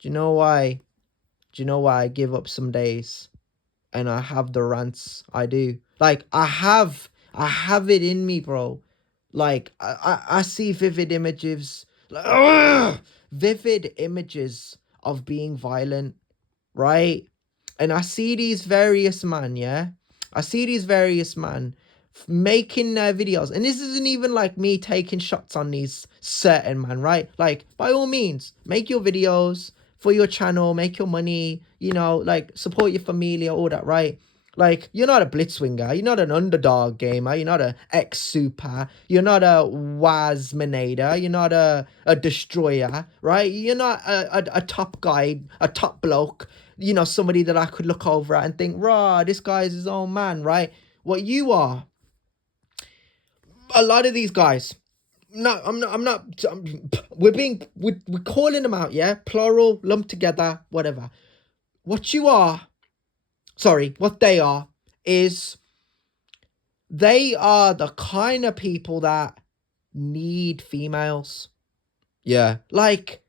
Do you know why? Do you know why I give up some days and I have the rants I do? Like, I have it in me, bro. Like, I see vivid images, like, vivid images of being violent, right? And I see these various man, yeah? I see these various man making their videos. And this isn't even like me taking shots on these certain man, right? Like, by all means, make your videos for your channel, make your money, you know, like, support your familia, all that, right? Like, you're not a blitzwinger, you're not an underdog gamer, you're not a ex-super, you're not a Wasminator, you're not a destroyer, right? You're not a top guy, a top bloke, you know, somebody that I could look over at and think, rah, this guy is his own man, right? What you are, a lot of these guys, no, we're calling them out, yeah? Plural, lumped together, whatever. What you are, sorry, what they are is they are the kind of people that need females. Yeah. Like,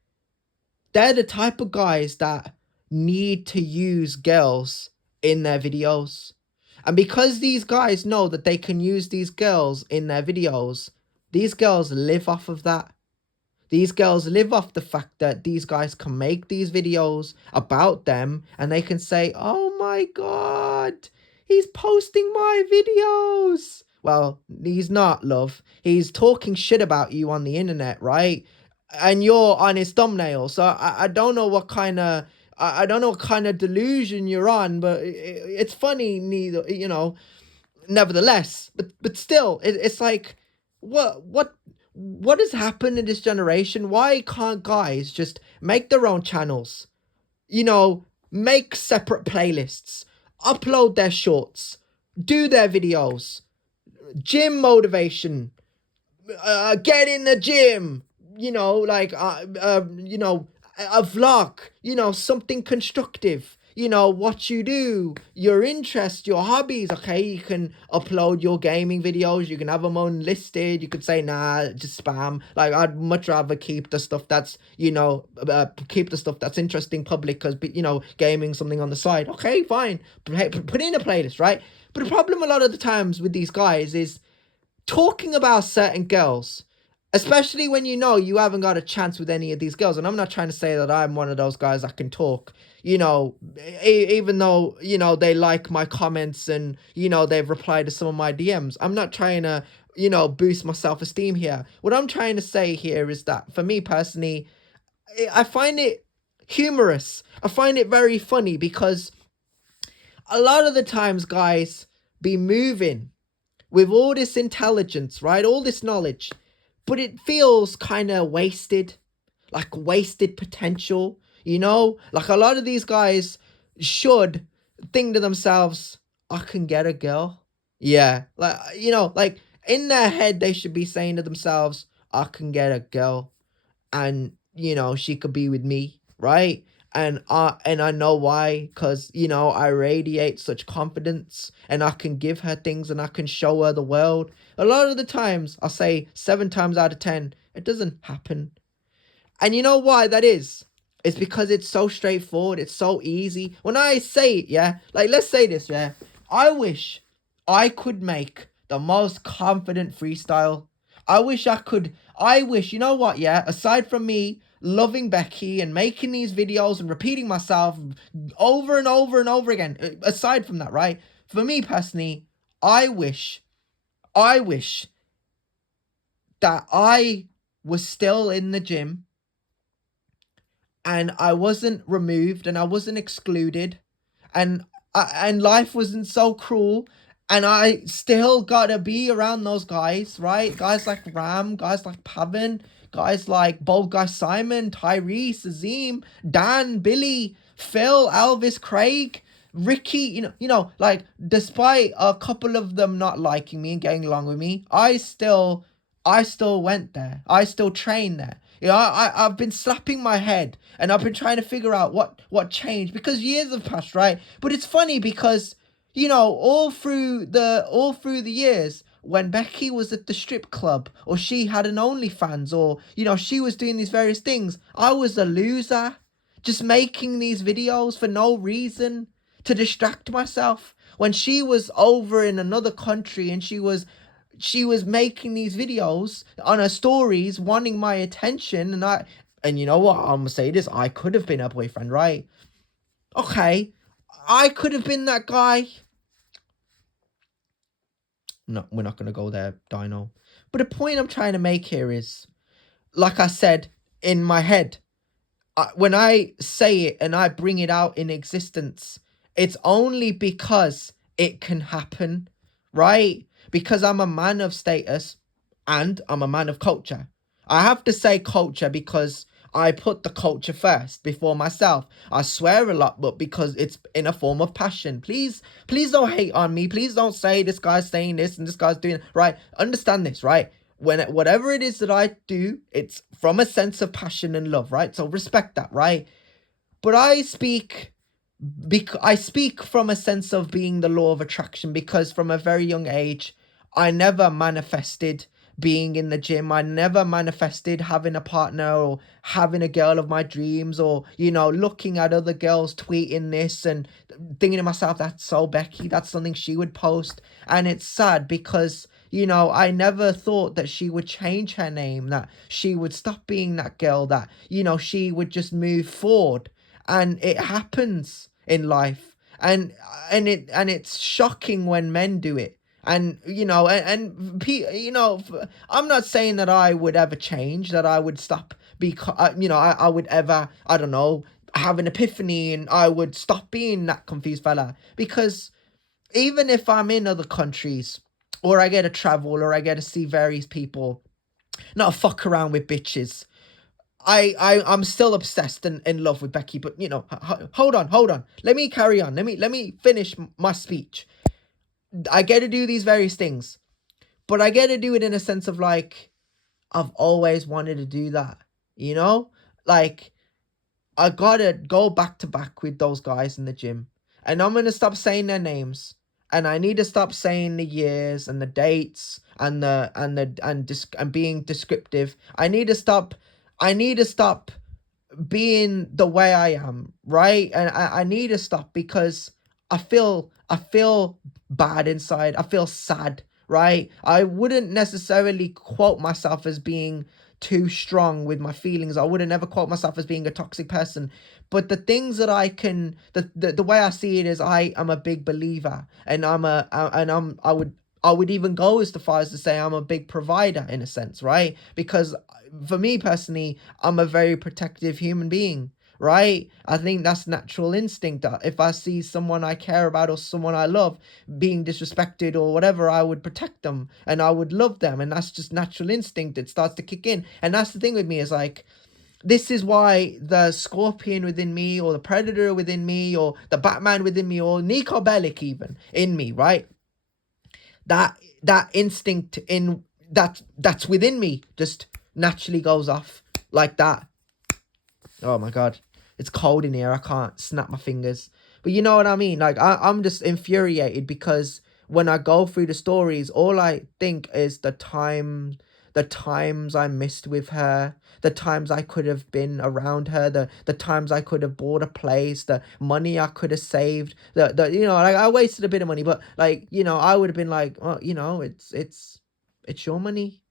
they're the type of guys that need to use girls in their videos. And because these guys know that they can use these girls in their videos, these girls live off of that. These girls live off the fact that these guys can make these videos about them and they can say, oh my God, he's posting my videos. Well, he's not, love. He's talking shit about you on the internet, right? And you're on his thumbnail. So I don't know what kind of I don't know what kind of delusion you're on, but it's funny, neither, you know, nevertheless. But still, it's like, what has happened in this generation? Why can't guys just make their own channels? You know, make separate playlists, upload their shorts, do their videos, gym motivation, get in the gym, you know, like, you know, a vlog, you know, something constructive, you know, what you do, your interests, your hobbies. Okay, you can upload your gaming videos, you can have them unlisted, you could say, nah, just spam. Like, I'd much rather keep the stuff that's, you know, keep the stuff that's interesting public, because, you know, gaming something on the side. Okay, fine, put in a playlist, right? But the problem a lot of the times with these guys is talking about certain girls, especially when you know you haven't got a chance with any of these girls. And I'm not trying to say that I'm one of those guys that can talk, you know, even though, you know, they like my comments and, you know, they've replied to some of my DMs. I'm not trying to, you know, boost my self-esteem here. What I'm trying to say here is that for me personally, I find it humorous. I find it very funny because a lot of the times guys be moving with all this intelligence, right? All this knowledge, but it feels kind of wasted, like wasted potential, you know? Like, a lot of these guys should think to themselves, I can get a girl. Yeah. Like, you know, like, in their head, they should be saying to themselves, I can get a girl and, you know, she could be with me, right? And I know why, because, you know, I radiate such confidence and I can give her things and I can show her the world. A lot of the times, I'll say 7 times out of 10, it doesn't happen. And you know why that is? It's because it's so straightforward, it's so easy. When I say it, yeah, like, let's say this, yeah, I wish I could make the most confident freestyle. I wish, you know what, yeah, aside from me loving Becky and making these videos and repeating myself over and over and over again, aside from that, right, for me personally, I wish that I was still in the gym and I wasn't removed and I wasn't excluded, and life wasn't so cruel, and I still gotta be around those guys, right? Guys like Ram, guys like Pavan, guys like Bold Guy Simon, Tyrese, Azim, Dan, Billy, Phil, Elvis, Craig, Ricky, you know, like, despite a couple of them not liking me and getting along with me, I still went there. I still trained there. You know, I've been slapping my head and I've been trying to figure out what changed, because years have passed, right? But it's funny because, you know, all through the years, when Becky was at the strip club or she had an OnlyFans or, you know, she was doing these various things, I was a loser. just making these videos for no reason to distract myself when she was over in another country and she was making these videos on her stories wanting my attention. And you know what, I'm gonna say this, I could have been her boyfriend, right? Okay, I could have been that guy. No, we're not gonna go there, Dino. But the point I'm trying to make here is, like I said, in my head, when I say it and I bring it out in existence, it's only because it can happen, right? Because I'm a man of status and I'm a man of culture. I have to say culture because I put the culture first before myself. I swear a lot, but because it's in a form of passion. Please don't hate on me. Please don't say this guy's saying this and this guy's doing it. Right? Understand this, right? Whatever it is that I do, it's from a sense of passion and love, right? So respect that, right? But I speak from a sense of being the law of attraction, because from a very young age, I never manifested being in the gym. I never manifested having a partner or having a girl of my dreams, or, looking at other girls tweeting this and thinking to myself, that's so Becky, that's something she would post. And it's sad because, I never thought that she would change her name, that she would stop being that girl, that, she would just move forward. And it happens in life, and it's shocking when men do it. And I'm not saying that I would ever change, that I would stop, because I would ever, I don't know, have an epiphany and I would stop being that confused fella. Because even if I'm in other countries, or I get to travel, or I get to see various people, not fuck around with bitches, I'm still obsessed and in love with Becky. But hold on, let me carry on, let me finish my speech. I get to do these various things, but I get to do it in a sense of like, I've always wanted to do that, like, I gotta go back to back with those guys in the gym, and I'm gonna stop saying their names, and I need to stop saying the years and the dates and being descriptive. I need to stop being the way I am, right? And I need to stop, because I feel bad inside. I feel sad, right? I wouldn't necessarily quote myself as being too strong with my feelings. I wouldn't ever quote myself as being a toxic person. But the things that I can, the way I see it is, I am a big believer, and I would even go as far as to say I'm a big provider in a sense, right? Because for me personally, I'm a very protective human being, right? I think that's natural instinct. If I see someone I care about or someone I love being disrespected or whatever, I would protect them and I would love them. And that's just natural instinct. It starts to kick in. And that's the thing with me, is like, this is why the Scorpion within me, or the Predator within me, or the Batman within me, or Nico Bellic even in me, right? That instinct that's within me just naturally goes off like that. Oh my god, it's cold in here. I can't snap my fingers. But you know what I mean? Like, I'm just infuriated because when I go through the stories, all I think is the times I missed with her, the times I could have been around her, the times I could have bought a place, the money I could have saved, the like, I wasted a bit of money, but like, I would have been like, well, it's your money.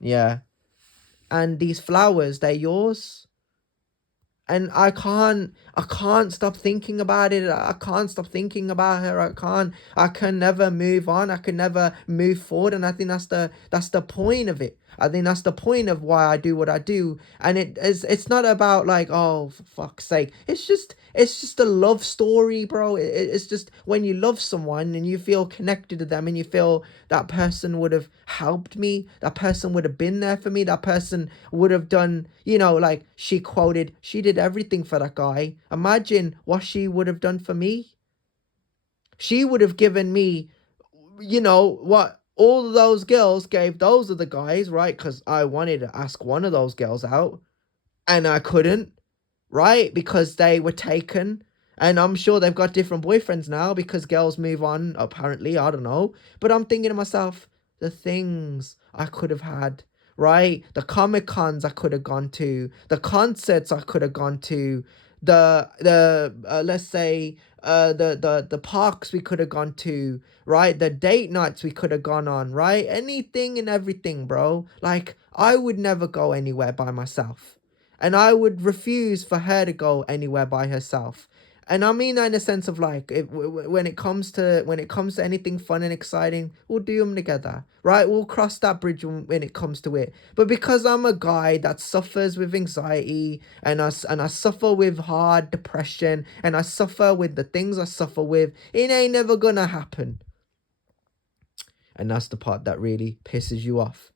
Yeah. And these flowers, they're yours. And I can't stop thinking about it. I can't stop thinking about her. I can never move on. I can never move forward. And I think that's the point of it. I think that's the point of why I do what I do. And it's not about like, oh, for fuck's sake. It's just a love story, bro. It's just when you love someone and you feel connected to them and you feel that person would have helped me, that person would have been there for me, that person would have done, like she quoted, she did everything for that guy. Imagine what she would have done for me. She would have given me, what all those girls gave those other guys, right? Because I wanted to ask one of those girls out and I couldn't, right? Because they were taken. And I'm sure they've got different boyfriends now because girls move on, apparently. I don't know. But I'm thinking to myself, the things I could have had, right? The Comic Cons I could have gone to, the concerts I could have gone to, the let's say the parks we could have gone to, right? The date nights we could have gone on, right? Anything and everything, bro. Like, I would never go anywhere by myself, and I would refuse for her to go anywhere by herself. And I mean that in a sense of like, when it comes to anything fun and exciting, we'll do them together, right? We'll cross that bridge when it comes to it. But because I'm a guy that suffers with anxiety, and I suffer with hard depression, and I suffer with the things I suffer with, it ain't never gonna happen. And that's the part that really pisses you off.